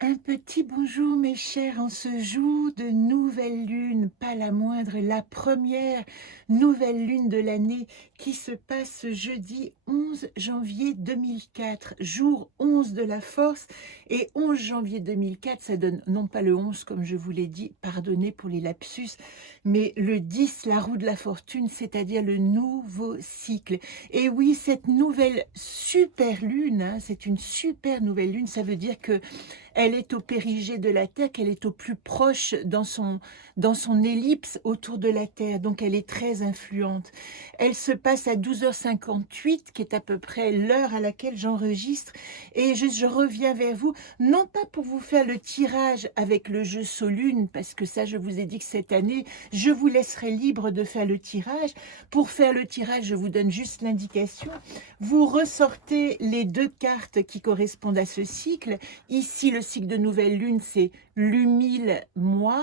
Un petit bonjour mes chers, en ce jour de nouvelle lune, pas la moindre, la première nouvelle lune de l'année qui se passe ce jeudi 11 janvier 2004, jour 11 de la force, et 11 janvier 2004, ça donne non pas le 11 comme je vous l'ai dit, pardonnez pour les lapsus, mais le 10, la roue de la fortune, c'est-à-dire le nouveau cycle. Et oui, cette nouvelle super lune, hein, c'est une super nouvelle lune, ça veut dire que elle est au périgée de la Terre, qu'elle est au plus proche dans son ellipse autour de la Terre, donc elle est très influente. Elle se passe à 12h58, qui est à peu près l'heure à laquelle j'enregistre, et je reviens vers vous, non pas pour vous faire le tirage avec le jeu Solune, parce que ça, je vous ai dit que cette année, je vous laisserai libre de faire le tirage. Pour faire le tirage, je vous donne juste l'indication. Vous ressortez les deux cartes qui correspondent à ce cycle. Ici, le cycle de nouvelle lune, c'est l'humile moi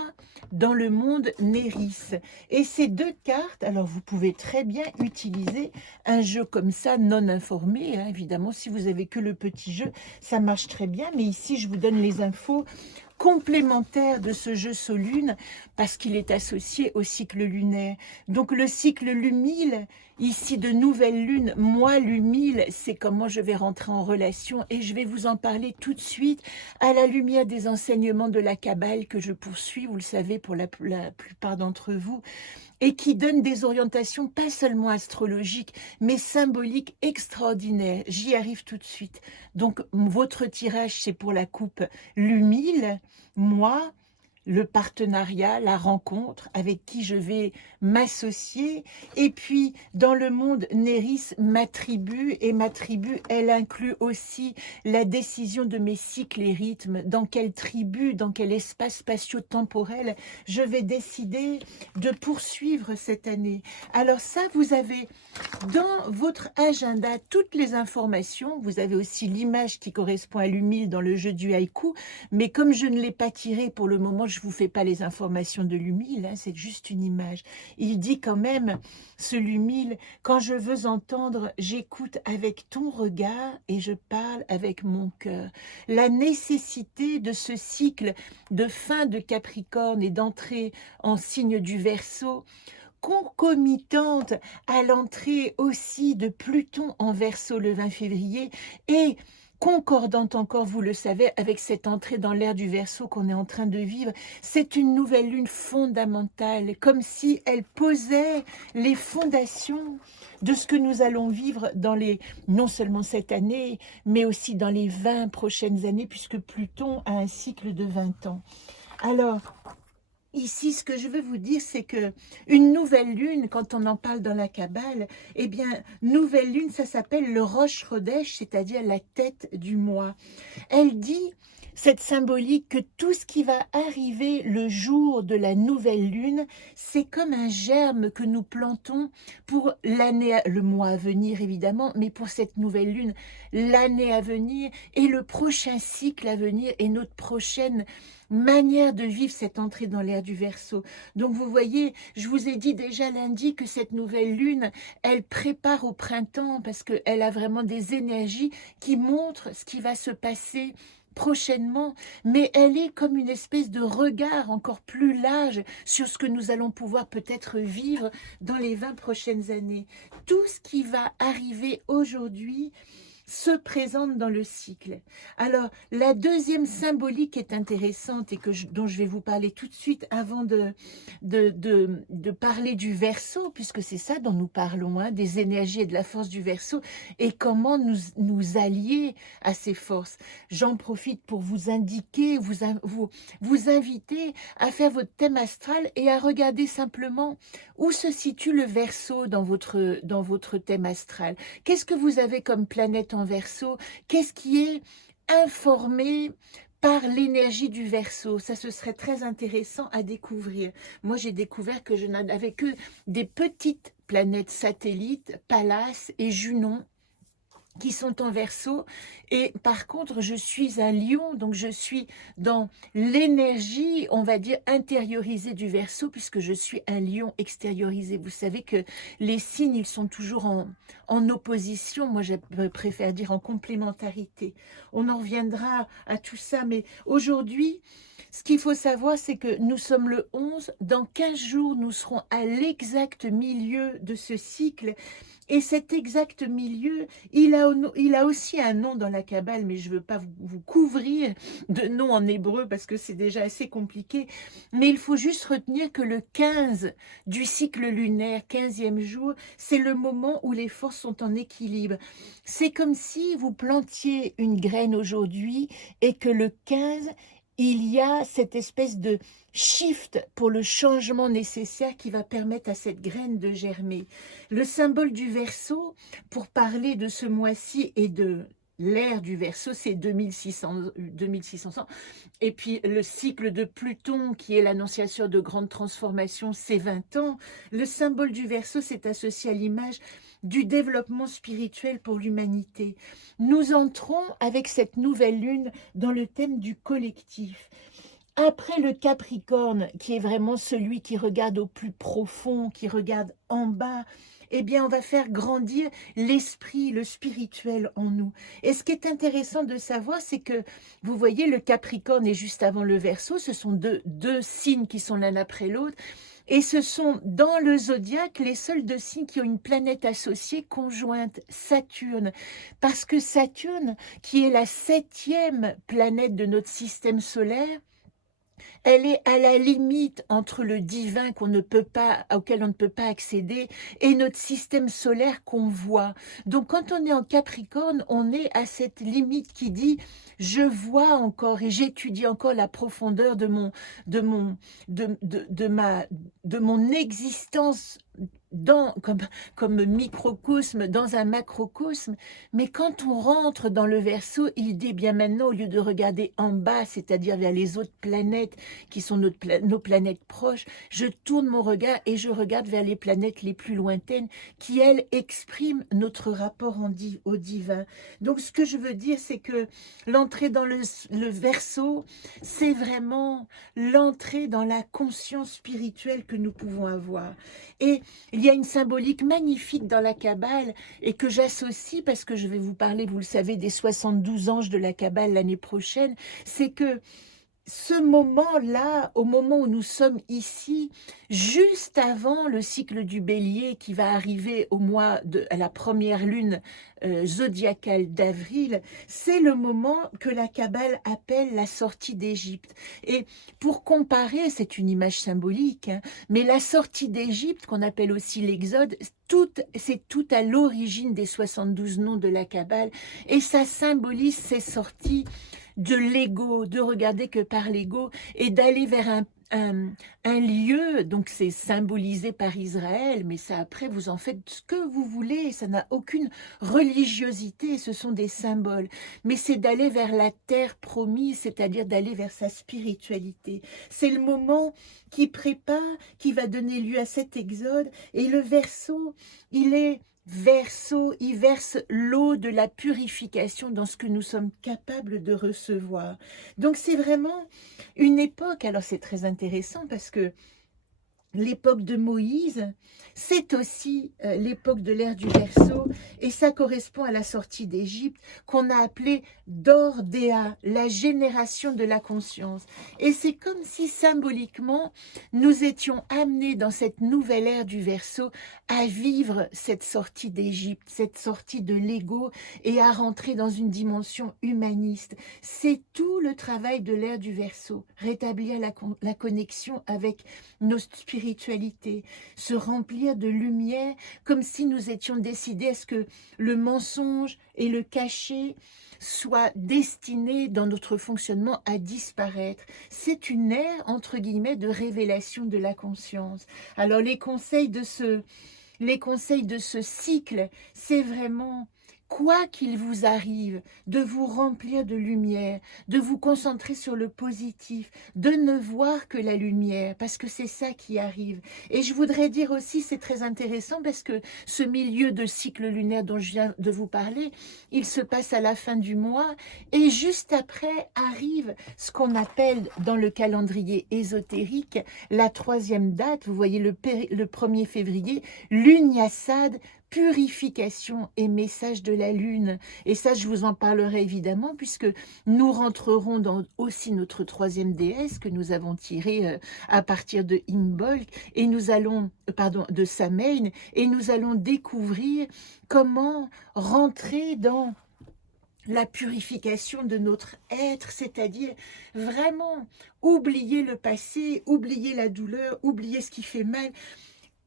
dans le monde Néris. Et ces deux cartes, alors vous pouvez très bien utiliser un jeu comme ça, non informé, hein, évidemment, si vous avez que le petit jeu, ça marche très bien, mais ici, je vous donne les infos complémentaire de ce jeu Solune parce qu'il est associé au cycle lunaire. Donc le cycle lumile, ici de nouvelle lune, moi lumile, c'est comment je vais rentrer en relation et je vais vous en parler tout de suite à la lumière des enseignements de la Kabbale que je poursuis, vous le savez pour la plupart d'entre vous, et qui donne des orientations pas seulement astrologiques, mais symboliques extraordinaires. J'y arrive tout de suite. Donc, votre tirage, c'est pour la coupe l'humile, moi, le partenariat, la rencontre avec qui je vais m'associer. Et puis, dans le monde Néris, ma tribu, et ma tribu, elle inclut aussi la décision de mes cycles et rythmes, dans quelle tribu, dans quel espace spatio-temporel je vais décider de poursuivre cette année. Alors ça, vous avez dans votre agenda toutes les informations. Vous avez aussi l'image qui correspond à l'humile dans le jeu du haïku, mais comme je ne l'ai pas tiré pour le moment, je ne vous fais pas les informations de l'humile, hein, c'est juste une image. Il dit quand même, ce l'humile, quand je veux entendre, j'écoute avec ton regard et je parle avec mon cœur. La nécessité de ce cycle de fin de Capricorne et d'entrée en signe du Verseau, concomitante à l'entrée aussi de Pluton en Verseau le 20 février et concordante encore, vous le savez, avec cette entrée dans l'ère du Verseau qu'on est en train de vivre. C'est une nouvelle lune fondamentale, comme si elle posait les fondations de ce que nous allons vivre dans non seulement cette année, mais aussi dans les 20 prochaines années, puisque Pluton a un cycle de 20 ans. Alors, ici, ce que je veux vous dire, c'est que une nouvelle lune, quand on en parle dans la Kabbale, eh bien, nouvelle lune, ça s'appelle le Rosh Chodesh, c'est-à-dire la tête du mois. Elle dit, cette symbolique, que tout ce qui va arriver le jour de la nouvelle lune, c'est comme un germe que nous plantons pour l'année, le mois à venir évidemment, mais pour cette nouvelle lune, l'année à venir et le prochain cycle à venir et notre prochaine manière de vivre cette entrée dans l'ère du Verseau. Donc vous voyez, je vous ai dit déjà lundi que cette nouvelle lune, elle prépare au printemps parce qu'elle a vraiment des énergies qui montrent ce qui va se passer prochainement, mais elle est comme une espèce de regard encore plus large sur ce que nous allons pouvoir peut-être vivre dans les 20 prochaines années. Tout ce qui va arriver aujourd'hui se présente dans le cycle. Alors, la deuxième symbolique est intéressante et dont je vais vous parler tout de suite avant de parler du Verseau, puisque c'est ça dont nous parlons, hein, des énergies et de la force du Verseau et comment nous allier à ces forces. J'en profite pour vous indiquer, vous inviter à faire votre thème astral et à regarder simplement où se situe le Verseau dans votre thème astral. Qu'est-ce que vous avez comme planète en Verseau? Qu'est-ce qui est informé par l'énergie du Verseau? Ça, ce serait très intéressant à découvrir. Moi, j'ai découvert que je n'avais que des petites planètes satellites, Pallas et Junon, qui sont en Verseau, et par contre je suis un lion, donc je suis dans l'énergie, on va dire intériorisée du Verseau, puisque je suis un lion extériorisé. Vous savez que les signes, ils sont toujours en opposition, moi je préfère dire en complémentarité. On en reviendra à tout ça, mais aujourd'hui, ce qu'il faut savoir, c'est que nous sommes le 11, dans 15 jours, nous serons à l'exact milieu de ce cycle. Et cet exact milieu, il a aussi un nom dans la Kabbale, mais je ne veux pas vous couvrir de noms en hébreu parce que c'est déjà assez compliqué. Mais il faut juste retenir que le 15 du cycle lunaire, 15e jour, c'est le moment où les forces sont en équilibre. C'est comme si vous plantiez une graine aujourd'hui et que le 15, il y a cette espèce de shift pour le changement nécessaire qui va permettre à cette graine de germer. Le symbole du Verseau, pour parler de ce mois-ci et de l'ère du Verseau, c'est 2600 ans. Et puis le cycle de Pluton, qui est l'annonciation de grandes transformations, c'est 20 ans. Le symbole du Verseau, c'est associé à l'image du développement spirituel pour l'humanité. Nous entrons avec cette nouvelle lune dans le thème du collectif. Après le Capricorne, qui est vraiment celui qui regarde au plus profond, qui regarde en bas, eh bien, on va faire grandir l'esprit, le spirituel en nous. Et ce qui est intéressant de savoir, c'est que, vous voyez, le Capricorne est juste avant le Verseau, ce sont deux signes qui sont l'un après l'autre, et ce sont dans le zodiaque les seuls deux signes qui ont une planète associée conjointe, Saturne. Parce que Saturne, qui est la 7e planète de notre système solaire, elle est à la limite entre le divin qu'on ne peut pas, auquel on ne peut pas accéder et notre système solaire qu'on voit. Donc quand on est en Capricorne, on est à cette limite qui dit je vois encore et j'étudie encore la profondeur de mon existence comme microcosme dans un macrocosme. Mais quand on rentre dans le Verseau, il dit bien maintenant, au lieu de regarder en bas, c'est-à-dire vers les autres planètes qui sont nos planètes proches, je tourne mon regard et je regarde vers les planètes les plus lointaines qui, elles, expriment notre rapport au divin. Donc ce que je veux dire, c'est que l'entrée dans le Verseau, c'est vraiment l'entrée dans la conscience spirituelle que nous pouvons avoir. Et il y a une symbolique magnifique dans la Kabbale et que j'associe parce que je vais vous parler, vous le savez, des 72 anges de la Kabbale l'année prochaine, c'est que ce moment-là, au moment où nous sommes ici, juste avant le cycle du Bélier qui va arriver à la première lune zodiacale d'avril, c'est le moment que la Kabbale appelle la sortie d'Égypte. Et pour comparer, c'est une image symbolique, hein, mais la sortie d'Égypte, qu'on appelle aussi l'Exode, c'est tout à l'origine des 72 noms de la Kabbale, et ça symbolise ces sorties de l'ego, de regarder que par l'ego et d'aller vers un lieu, donc c'est symbolisé par Israël, mais ça après vous en faites ce que vous voulez, ça n'a aucune religiosité, ce sont des symboles, mais c'est d'aller vers la terre promise, c'est-à-dire d'aller vers sa spiritualité. C'est le moment qui prépare, qui va donner lieu à cet exode, et le Verseau, il verse l'eau de la purification dans ce que nous sommes capables de recevoir. Donc c'est vraiment une époque, alors c'est très intéressant parce que l'époque de Moïse, c'est aussi l'époque de l'ère du Verseau, et ça correspond à la sortie d'Égypte qu'on a appelée Dordéa, la génération de la conscience. Et c'est comme si symboliquement, nous étions amenés dans cette nouvelle ère du Verseau à vivre cette sortie d'Égypte, cette sortie de l'ego et à rentrer dans une dimension humaniste. C'est tout le travail de l'ère du Verseau, rétablir la connexion avec nos spiritualités, se remplir de lumière comme si nous étions décidés à ce que le mensonge et le cachet soient destinés dans notre fonctionnement à disparaître. C'est une ère, entre guillemets, de révélation de la conscience. Alors les conseils de ce cycle, c'est vraiment quoi qu'il vous arrive, de vous remplir de lumière, de vous concentrer sur le positif, de ne voir que la lumière, parce que c'est ça qui arrive. Et je voudrais dire aussi, c'est très intéressant, parce que ce milieu de cycle lunaire dont je viens de vous parler, il se passe à la fin du mois, et juste après arrive ce qu'on appelle dans le calendrier ésotérique la troisième date, vous voyez le 1er février, l'Unyasad, purification et message de la lune. Et ça, je vous en parlerai évidemment, puisque nous rentrerons dans aussi notre troisième déesse que nous avons tirée à partir de Imbolc, et nous allons, pardon, de Samhain, et nous allons découvrir comment rentrer dans la purification de notre être, c'est-à-dire vraiment oublier le passé, oublier la douleur, oublier ce qui fait mal,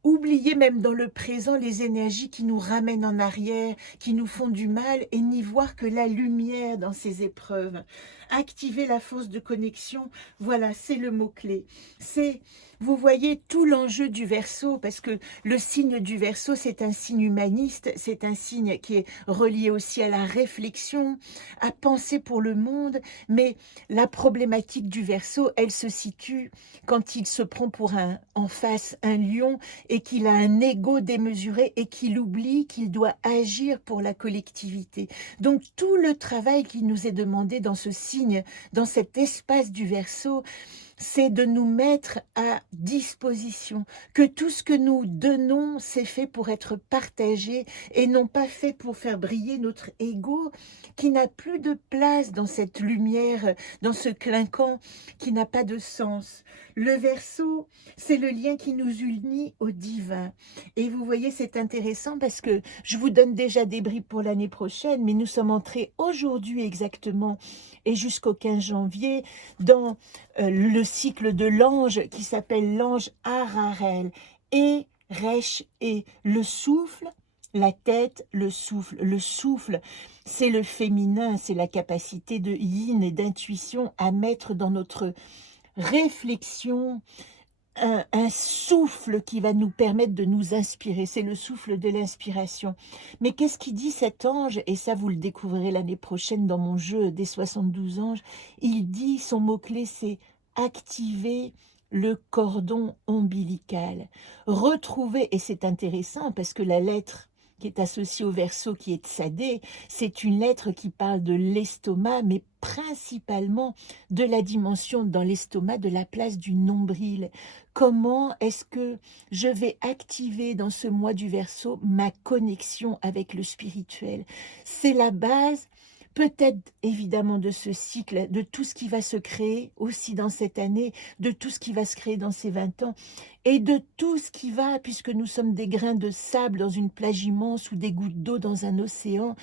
oublier même dans le présent les énergies qui nous ramènent en arrière, qui nous font du mal, et n'y voir que la lumière dans ces épreuves. Activer la force de connexion, voilà, c'est le mot-clé. C'est, vous voyez, tout l'enjeu du Verseau, parce que le signe du Verseau, c'est un signe humaniste, c'est un signe qui est relié aussi à la réflexion, à penser pour le monde, mais la problématique du Verseau, elle se situe quand il se prend pour en face un lion, et qu'il a un ego démesuré, et qu'il oublie qu'il doit agir pour la collectivité. Donc tout le travail qui nous est demandé dans ce signe, dans cet espace du Verseau, c'est de nous mettre à disposition, que tout ce que nous donnons, c'est fait pour être partagé et non pas fait pour faire briller notre ego qui n'a plus de place dans cette lumière, dans ce clinquant qui n'a pas de sens. Le Verseau, c'est le lien qui nous unit au divin. Et vous voyez, c'est intéressant parce que je vous donne déjà des bribes pour l'année prochaine, mais nous sommes entrés aujourd'hui exactement et jusqu'au 15 janvier dans le cycle de l'ange qui s'appelle l'ange Ararel, et Resh, et le souffle, la tête, le souffle. Le souffle, c'est le féminin, c'est la capacité de yin et d'intuition à mettre dans notre réflexion un souffle qui va nous permettre de nous inspirer. C'est le souffle de l'inspiration. Mais qu'est-ce qu'il dit cet ange? Et ça, vous le découvrirez l'année prochaine dans mon jeu des 72 anges. Il dit, son mot-clé, c'est activer le cordon ombilical. Retrouver, et c'est intéressant parce que la lettre qui est associée au Verseau, qui est Tsadé, c'est une lettre qui parle de l'estomac, mais principalement de la dimension dans l'estomac, de la place du nombril. Comment est-ce que je vais activer dans ce mois du Verseau ma connexion avec le spirituel? C'est la base, peut-être évidemment de ce cycle, de tout ce qui va se créer aussi dans cette année, de tout ce qui va se créer dans ces 20 ans, et de tout ce qui va, puisque nous sommes des grains de sable dans une plage immense ou des gouttes d'eau dans un océan,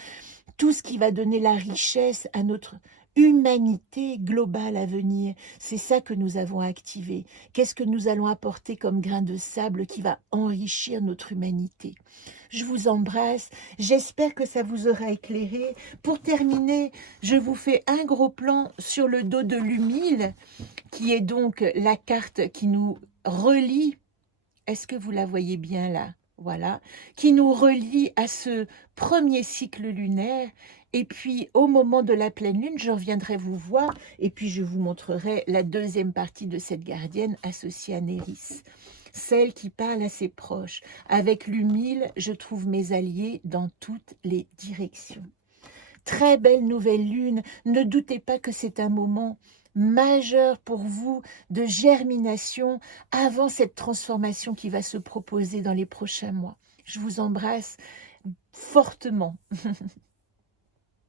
tout ce qui va donner la richesse à notre humanité globale à venir. C'est ça que nous avons activé. Qu'est-ce que nous allons apporter comme grain de sable qui va enrichir notre humanité? Je vous embrasse, j'espère que ça vous aura éclairé. Pour terminer, je vous fais un gros plan sur le dos de l'humile, qui est donc la carte qui nous relie. Est-ce que vous la voyez bien là? Voilà, qui nous relie à ce premier cycle lunaire. Et puis, au moment de la pleine lune, je reviendrai vous voir, et puis je vous montrerai la deuxième partie de cette gardienne associée à Néris, celle qui parle à ses proches. Avec l'humile, je trouve mes alliés dans toutes les directions. Très belle nouvelle lune, ne doutez pas que c'est un moment majeur pour vous de germination avant cette transformation qui va se proposer dans les prochains mois. Je vous embrasse fortement.